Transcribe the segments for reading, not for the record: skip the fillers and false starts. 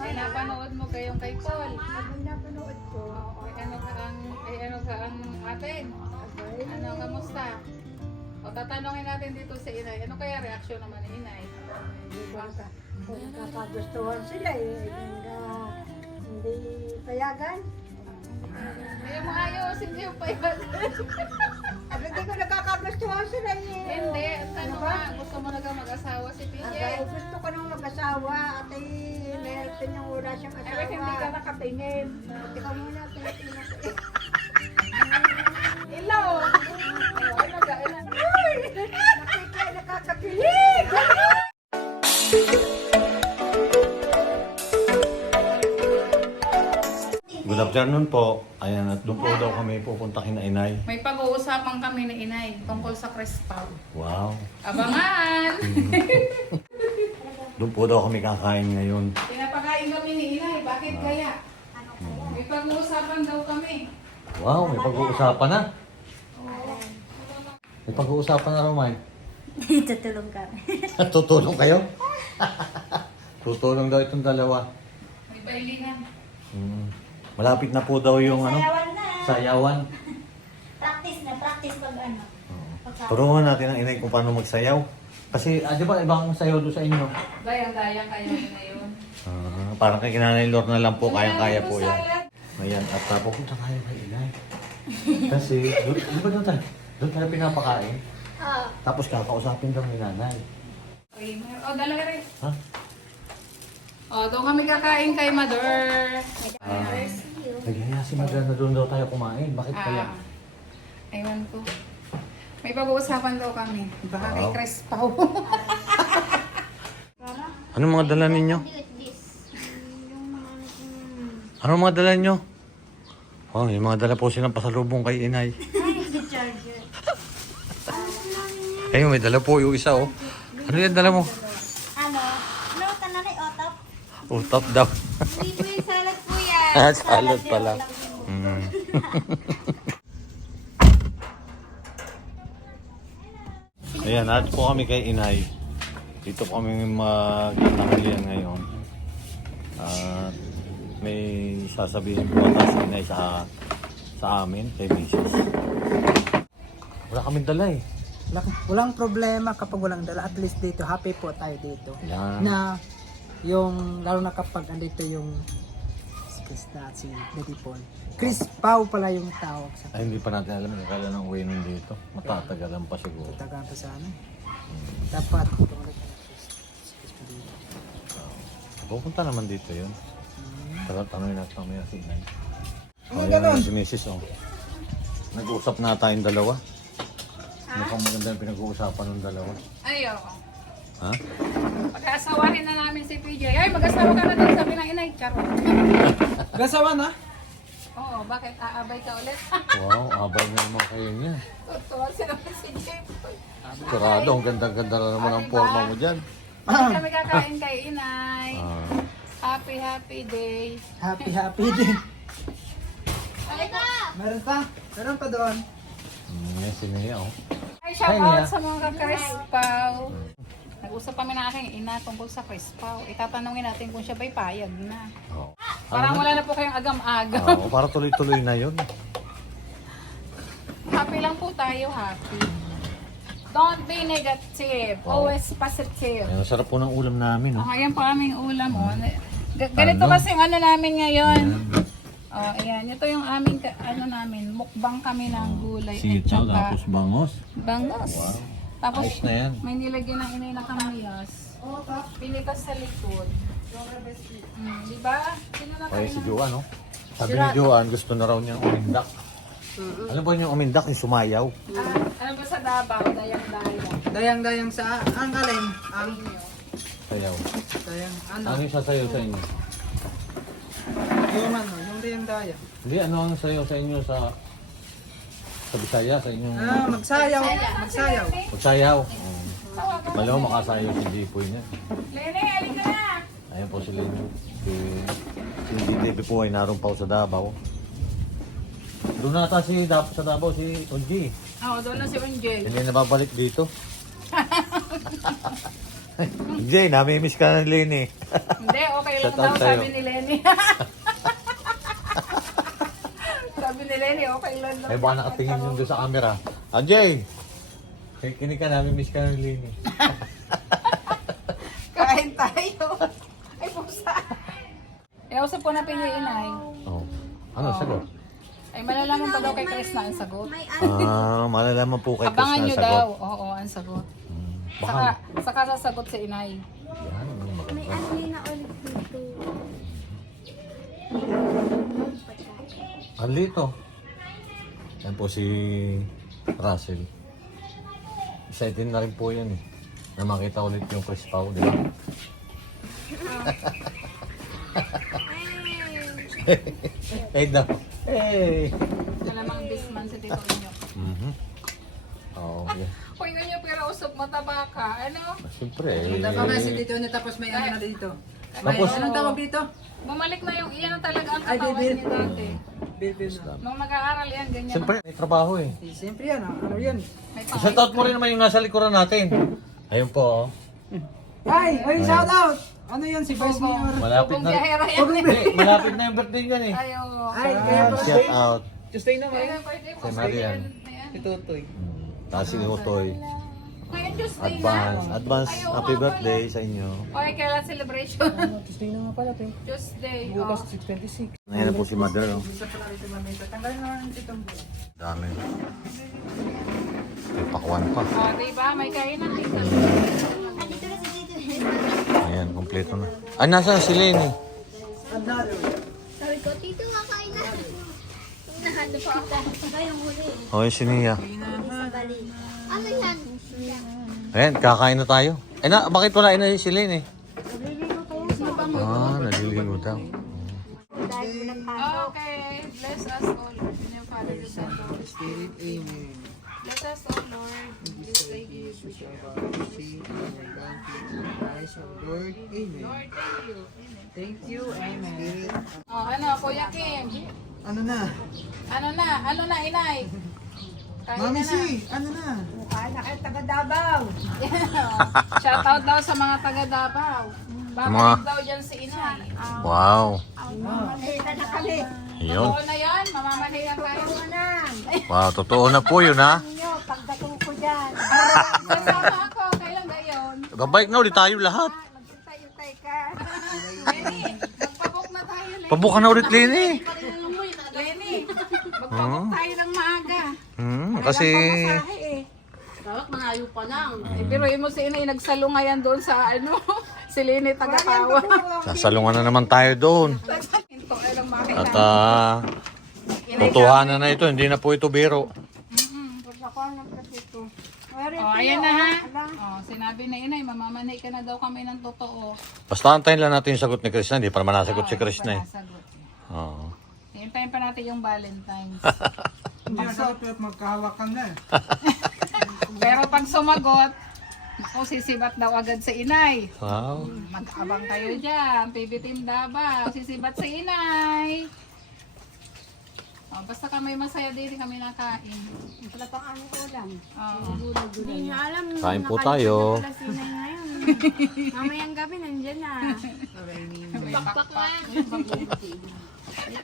Ay, napanood mo kayong kay Paul. Habang napanood ko, Oo, ano ka ang atin? Ano, kamusta? O, tatanungin natin dito sa inay. Ano kaya reaksyon naman ni inay? kung kakagustuhan sila hindi payagan. Hindi mo ayos, hindi mo payagan. At hindi ko nakakagustuhan sila Hindi, ang tanong nga, gusto mo na mag-asawa si PJ? Gusto ko nang mag-asawa at meron din yung wala siyang asawa. Eh, hindi ka nakatingin. Ikaw muna, tinitingnan ko. Ilaw! Ay, nag-ailan. Nakakakilig! Good afternoon po. Ayan, at doon po daw kami pupuntahin na inay. May pag-uusapan kami ni inay tungkol sa Crispaw. Wow. Abangan! Doon po daw kami kakain ngayon. Pinapakain kami ni inay. Bakit kaya? May pag-uusapan daw kami. Wow, may pag-uusapan na. May pag-uusapan na, Romay. Tutulong kami. Tutulong kayo? Tutulong daw itong dalawa. May bailingan. Malapit na po daw yung Sayawan na. sayawan. Practice pag ano. Turuan natin ang inay kung paano magsayaw. Kasi, di ba ibang sayaw doon sa inyo? Dayang-dayang kayo na yun. Parang kay Kinanay Lord na lang po, kayang-kaya po yan. Ayan, at pupunta tayo kay inay. Kasi, di ba doon tayo? Doon tayo pinapakain. Tapos kakausapin daw ni nanay. Okay, dalaga rin. Ha? Doon kami kakain kay Mother. Naghihiya si Madra na doon daw tayo kumain. Bakit kaya? Ewan ko. May pag-uusapan daw kami. Baka kay Wow. Crispaw. Anong mga dala ninyo? Anong mga dala nyo? Oh, yung mga dala po silang pasalubong kay inay. Ayun, may dala po yung isa, oh. Ano yung dala mo? Ano? Ano? Tananay otap? Utap daw. Dito yung salad po yan. Salad pala. Ayan, at po kami kay inay. Dito po kami magtanghalian ngayon. At may sasabihin po ata si inay sa amin, kay Mrs. Wala kaming dala eh. Walang problema kapag walang dala. At least dito, happy po tayo dito. Yan. Na yung, lalo na kapag andito yung si Krista at si Daddy Paul. Chris Pau pala yung tawag sa Ay, hindi pa natin alam kung kailan ang uwi nun dito. Matatagalan pa siguro. taga pa sa ano. Dapat Pupunta naman dito yun. Pero tanongin natin mamaya si inay. Ano yan ganun? si Mrs. Oh. Nag-uusap na tayong dalawa. Mukhang maganda yung pinag-uusapan ng dalawa. Ayaw. Ha? Pag-aasawahin na namin si PJ. Ay, mag-asawa ka na din, sabi ng inay. Charot. gasawa na? Oo, bakit aabay ka ulit? Wow, abay na naman kayo niya. Totoo, sinabi si Jim. Sigurado, ang ganda-ganda na naman ang forma mo dyan. Kami kakain kay inay. Ah, Happy day. Happy din. Halika! Meron pa? Meron pa doon. yan si Nia, oh. Ay, shout Hi, out Nia. sa mga Crispaw. Nag-usap kami na aking ina tungkol sa Crispaw. Itatanungin natin kung siya ba'y payag na. Oh. Parang wala na po kayong agam-agam. Oo, para tuloy-tuloy na yun. Happy lang po tayo, happy. Don't be negative. Always positive. Ayun, sarap po ng ulam namin, oh. Ayan po aming ulam. Oh. Ganito Ano? kasi yung ano namin ngayon. Oh, ayan. Ito yung aming, namin. Mukbang kami ng gulay. at Sitaw, saka tapos bangos. bangos. Tapos, Ayos na yan. may nilagyan ng inay na kamiyas. Pinitas sa likod. Di ba? Sino na Okay, kayo si na? Joan, oh. Sabi ni Joan, gusto na raw niyang umindak. Alam ba yung umindak, yung sumayaw? Ano ba sa Davao? Dayang-dayang. Dayang-dayang sa ang alin? Ang Sayaw. dayang ano? Ano yung sasayaw sa inyo? Yung ano, yung dayang-dayang. Hindi, ano ang sayaw sa inyo sa Bisaya, sa inyong Magsayaw. Magsayaw. magsayaw? Malaw makasayaw si Jipoy niya. Lene, alin ka na! Ayan po sila yung si DTV po ay naroon pa sa Davao. Doon na ata sa Davao si Onji. Oo, doon na si Unjay. Hindi na babalik dito. Jay, namimiss ka ng Lenny. Hindi, okay lang Shout out daw sa'yo. sabi ni Lenny. Sabi ni Lenny, okay lang daw. Ay, baka nakatingin yung doon sa camera. Jay! Kinig ka, namimiss ka ng Lenny. Kain tayo. Ay, pusa. Inausap ko na piniliinay. Oh. Ano, sagot? Ay, malalaman pa daw kay Chris na ang sagot. May Malalaman po kay Chris Abangan na nyo sagot. daw. Oo, ang sagot. Baka. Saka sasagot si inay. Yan, may ano na ulit dito. Ang lito. Yan po si Russell. Excited na rin po yan eh. Na makita ulit yung Chris Pao, di ba? Hey daw. Hey! Malamang bisman si Tito Inyo. Oo, okay. Hoy, Inyo, pero usok mataba ka. Ano? Siyempre eh. Punta pa nga si dito na tapos may ano na dito. May Tapos- anong tawag dito? Bumalik na yung iyan talaga ang Ay, katawan Bibil. niya dati. Bilbil na. Nung nag-aaral yan, ganyan. Siyempre, may trabaho eh. Siyempre yan, ano yan? May Isang taot mo rin naman yung nasa likuran natin. Ayun po, oh. Ay, shout out! Ano yan si Vice Mayor? Malapit Kung na. biyahera yan. Eh, malapit na yung birthday niyan eh. Ay, oo. Ay, kaya Ah, shout out. Tuesday na Kaya na birthday ko. Kay Marian. Si Tutoy. Tapos si Utoy. Ngayon, Tuesday Advance Ay, oo happy nga birthday sa inyo. Okay, kailan celebration? Tuesday na nga pala, te. Tuesday. Bukas Oh. 6:26. Ngayon na po si Mother. Oh. Isa pala rito mamita. Tanggalin naman itong buo. Dami. May pakwan pa. Oh, diba? May kainan dito. Dito na si Tito. Ayan, kompleto na. Ah, nasa si Lenny? Sabi ko, Tito, kakain na. Nahanap kita. Kayong huli. Oh, yung si Nia. Sa bali. Ano yan? Ayan, kakain na tayo. Eh na, bakit wala na si Lenny? Ah, naliligo daw. Dahil walang Okay. Bless us, O Lord. In your Father, the Son, the Holy Spirit. Amen. Bless us, O Lord. This day give we shall. Lord, Amen. Lord, thank you. Thank you, Amen. Oh, ano, Kuya Kim? Ano na? Ano na, inay? Kain Mami na na. si, ano na? Ay, nakay taga Davao. Shoutout daw sa mga taga Davao. Babalik daw dyan si inay. Wow. Mamamita na kami. Yun. Oo na yan, mamamanayan tayo. Nang, Wow, totoo na po yun ha. nyo, pagdating ko dyan. Kasama ako, kailan ba yun? Babalik na ulit tayo lahat. Maghintay-hintay ka. Lenny, magpabook na tayo, Lenny. Pabukan na ulit Lenny. Lenny, magpabook tayo ng maaga. Kasi Pamasahe eh. Biruin mo si inay, nagsalungayan doon sa ano, si Lenny Tagapawa. sasalungan na naman tayo doon. Ito ay lang makita. At totohanan na ito, hindi na po ito biro. Ako ang nagkasito. Oh, ayan na ha. Oh, sinabi na inay, mamamanay ka na daw kami ng totoo. Basta antayin lang natin yung sagot ni Chris na, hindi pa naman nasagot si Chris na eh. Sagot. Oo. Hintayin pa natin yung Valentine's. Hindi na dapat magkahawakan na. Pero pag sumagot, ako sisibat daw agad sa inay. Wow. Mag-abang kayo dyan. Pibitim Davao. Sisibat sa inay. Oh, basta kami masaya din kami nakain. Wala pang aming ulam. Oo. Hindi nyo alam. Kain po tayo. Wala sinay ngayon. Mamayang gabi nandyan na. Pakpak na.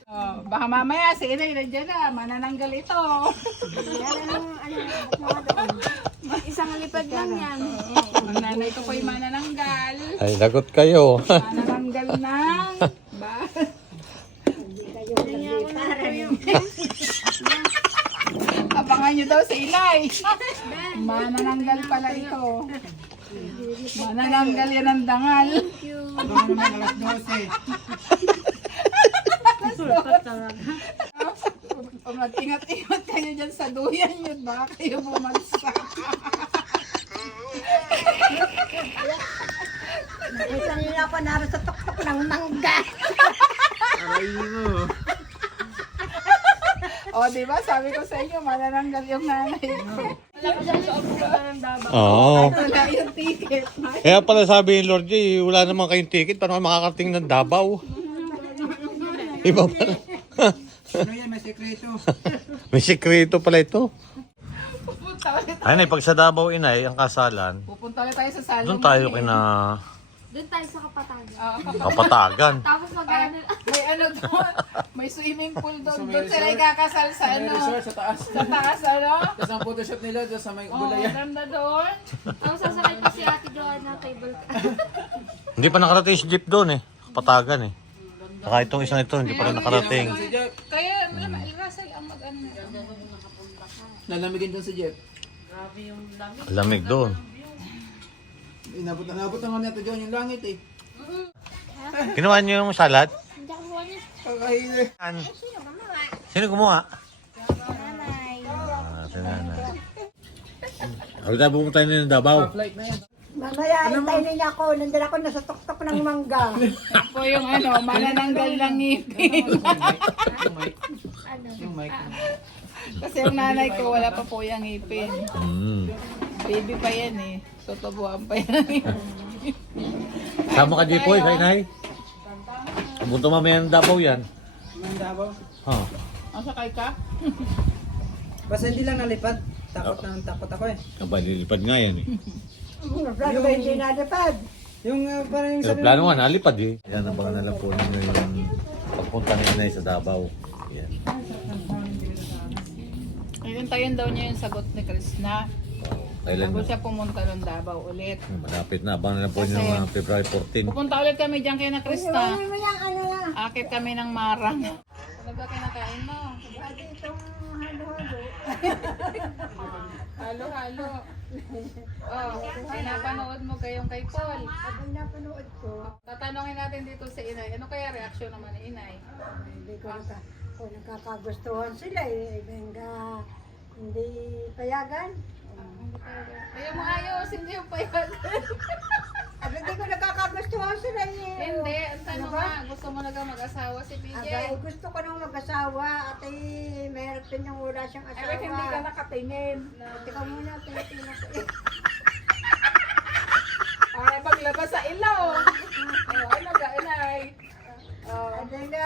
Oh, baka mamaya si inay nandiyan na. Manananggal ito. Yan ang mga doon. Isang lipad lang yan. Ang nanay ko po'y manananggal. Ay, lagot kayo. Manananggal ng... Ba? Abangan nyo daw sa inay. Manananggal pala ito. Manananggal yan ang dangal. Ano naman alas 12. Kung mag-ingat-ingat kayo dyan sa duyan yun, baka kayo bumagsak. Isang nila pa naroon sa tuktok ng mangga. Aray mo. O, di ba? Sabi ko sa inyo, manananggal yung nanay ko. Oo. Wala yung ticket. Kaya pala sabi ni Lord J, wala naman kayong ticket, paano kayo makakarating ng Davao? Iba pala. Ano yan, may sekreto. May sikreto pala ito. Pupunta ulit. Ay, pag sa Davao, inay, ang kasalan, Pupunta ulit tayo sa salon. doon tayo kina Doon tayo sa Kapatagan. Kapatagan. Tapos mag-ano. May ano doon. May swimming pool doon. Doon sila ikakasal sa ano. sa taas. Sa taas ano. Tapos ang photoshoot nila doon sa may Oh, gulayan. ganda doon. Tapos sasakay pa si Ate Joanna cable car. Hindi pa nakarating si Jeep doon eh. Kapatagan eh. Saka itong isang ito, hindi pa rin nakarating. Si Jeff. Kaya Russell ang mag-ano. Nalamigin doon si Jeff. Lamig doon. Inabot na nga natin doon yung langit eh. Kinuha niyo yung salad? Hindi ako muna. Kakain eh. Sino gumawa? Nanay. Si nanay. Ako tayo pumunta nyo ng Davao. Flight na yan. Mamaya, hintayin niya ako. Nandun ako nasa tuktok ng mangga. Ako yung ano, manananggal ng ngipin. Yung mic. Kasi yung nanay ko wala pa po yung ngipin. Baby pa yan eh. Tutubuan pa yan. Sama ka, Jipoy, kay Nay. Pumunta mamaya ng Davao yan. Ang Davao. Huh. Ang sakay ka? Basta hindi lang nalipad. Takot ako eh. Aba, nilipad nga yan eh. Plano ba hindi nalipad? Yung parang yung Pero plano nga, nalipad eh. Yan, abangan na lang po ninyo yung pagpunta ni Inay sa Davao. Yan. Hintayin daw niya yung sagot ni Krishna. Kailan Bago na? siya pumunta ng Davao ulit. Malapit na, abangan na lang po nyo Kasi- ng February 14. Pupunta ulit kami dyan kay na Krishna. Ano mo yan, ano na? Akit kami ng marang. Ano ba kinakain mo? Lagi itong halo-halo. Halo-halo. Oh, pinapanood mo kayong kay Paul. Abay napanood ko. Tatanungin natin dito si Inay. Ano kaya reaksyon naman ni Inay? Hindi ko kung nagkakagustuhan sila eh. Hindi payagan. Kaya mo ayos, hindi yung payag. Abay, hindi ko nagkakagustuhan sila eh. Hindi, ang tanong Ano ba? nga, gusto mo na mag-asawa si PJ. Abay, gusto ko nang mag-asawa at meron din yung wala siyang asawa. Eh, hindi ka nakatingin. Tika muna, Pilipino ko eh. Ay, paglabas sa ilaw. Oh, ano ga, Inay? Oh. Hindi na,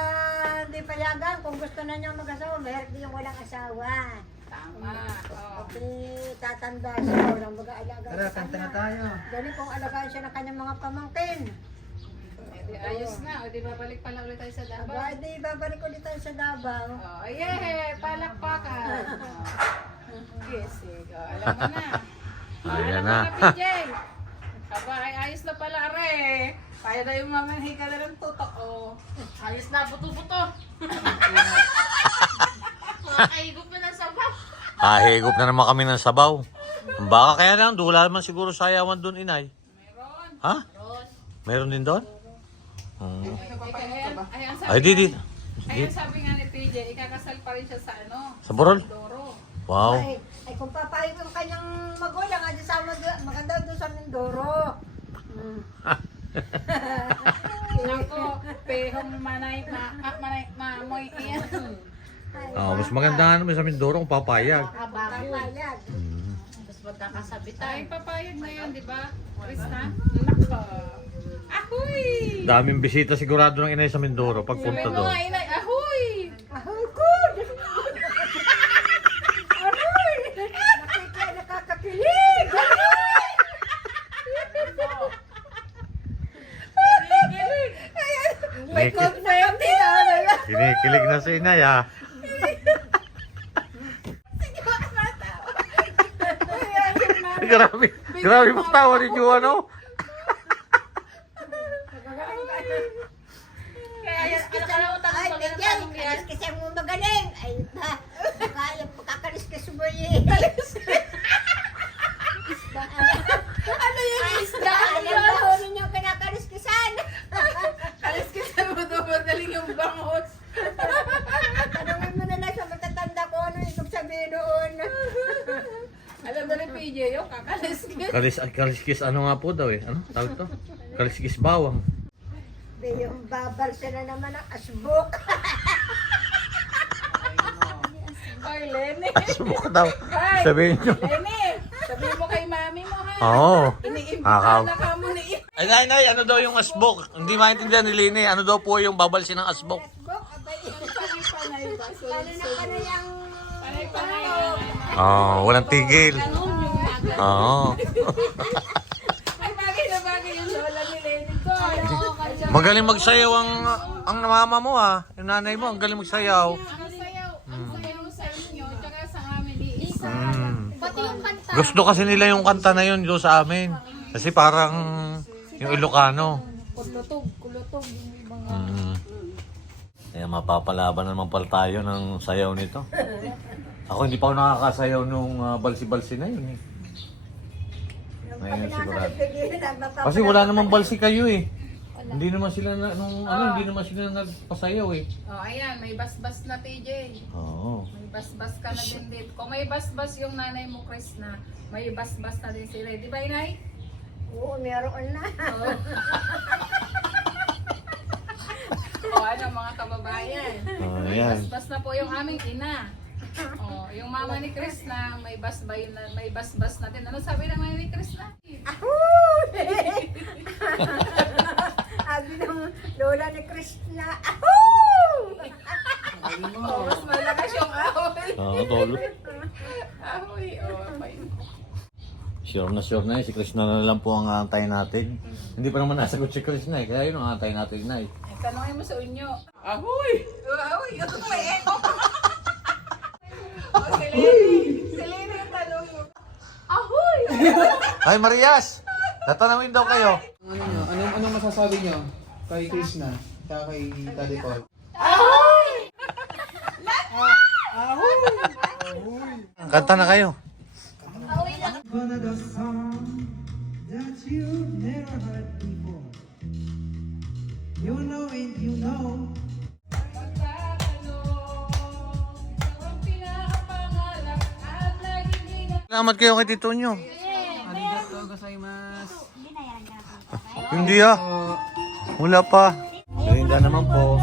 hindi payagan. Kung gusto na niyang mag-asawa, meron din yung walang asawa. Tama. Oh. Okay, tatanda siya. Walang mag-aalaga Tara, sa kanta na kanya. tayo. Ganun kung alagaan siya ng kanyang mga pamangkin. Eh, di ayos na. O, di babalik pala ulit tayo sa Davao. Aba, di babalik ulit tayo sa Davao. Oh, yeah, palakpakan. Yes, sige. Alam mo na. Ayan Alam mo na. na, PJ. Aba, ay ayos na pala, are. Kaya na yung mga higa na ng tutok, oh. Ayos na, buto-buto. Makakaigop mo ng sabaw. Higop na naman kami ng sabaw. Baka kaya lang, wala naman siguro sayawan doon, Inay. Meron. Ha? Meron din doon? Ayan, sabi Ay, di. Ayan, sabi nga ni PJ, ikakasal pa rin siya sa ano? Sa Borol? Doro. Wow. Ay kung papayag yung kanyang magulang, adi sa maganda doon sa Mindoro. Nako, pehong manay, mamoy iyan. Mas maganda naman sa Mindoro kung papayag. Papayag. Tapos magkakasabit Ay, papayag na yun, di ba? Krishna? Nako. Ahoy! Daming bisita sigurado ng Inay sa Mindoro Sabi pagpunta mo doon. nga, Inay, ahoy! Ahoy ko! Ahoy! Nakakakilig! May Kinikilig, confirm din ah. kinikilig na si Inay ah. Grabe magtawa ni Juan oh. Kaya, akala ko Ay, Tigyan, kaliskis mo magaling. Ay, kaya kakaliskis mo yun. ano yung isda? Alam ba ho ninyo kinakaliskisan? Kaliskisan mo daw magaling yung bangos. Tanungin mo na lang sa matatanda ko ano yung sabihin noon. Alam mo rin PJ, yung kakaliskis. Kaliskis ano nga po daw eh. Ano? Tawag to? Kaliskis bawang. Di yung babal sila naman ang asbuk. Oy, Lenny. Asbuk daw. Ay, Sabihin nyo. Lenny, sabihin mo kay mami mo ha. Oo. Iniimbita na ka mo ni Ay, Nay, ano daw yung asbok? Hindi maintindihan ni Lini. Ano daw po yung babalsin ng asbok? Asbuk, abay. Panay ba? Paano na ano yung... Panay Oh, walang tigil. Oo. Ay, bagay na bagay yung lola ni Lenny ko. Magaling magsayaw ang mama mo ah. Yung nanay mo, ang galing magsayaw. Ang sayaw sa inyo, tsaka sa amin iisa. Pati yung kanta. Gusto kasi nila yung kanta na yun doon sa amin. Kasi parang yung Ilocano. Kulutog yung ibang Kaya mapapalaban naman pala tayo ng sayaw nito. Ako hindi pa ako nakakasayaw nung balsi-balsi na yun eh. Ngayon sigurado. Kasi wala namang balsi kayo eh. Hindi naman sila hindi naman sila nagpasayaw eh. Oh, ayan, may basbas na TJ. Oo. May basbas ka na din dito. Kung may basbas yung nanay mo, Chris, na may basbas na din sila. Di ba, Inay? Oo, meron na. Oo. O ano mga kababayan. May Ayan. basbas na po yung aming ina. Oh, yung mama ni Chris na may basbas na din. Ano sabi ng nanay ni Chris na? Sabi ng lola ni Krishna, ahoo! Oh, mas malakas yung ahoy. Oo, tolo. Ahoy, oh, okay. Sure na eh. Si Krishna na lang po ang aantayin natin. Hindi pa naman nasagot si Krishna eh. Kaya yun ang aantayin natin na eh. Tanongin mo sa unyo. Ahoy! Ahoy! Ito ko eh. Oh, si Lenny yung tanong mo. Ahoy! Ay, Marias! Tatanawin daw kayo. Anong masasabi nyo kay Krishna? Kaya kay Daddy Paul? Kanta na kayo. One of the songs that you've never heard before. You know it, you know. Salamat kayo kay Tito nyo. Arigato gozaimasu. Hindi ah. Wala pa. Linda naman po.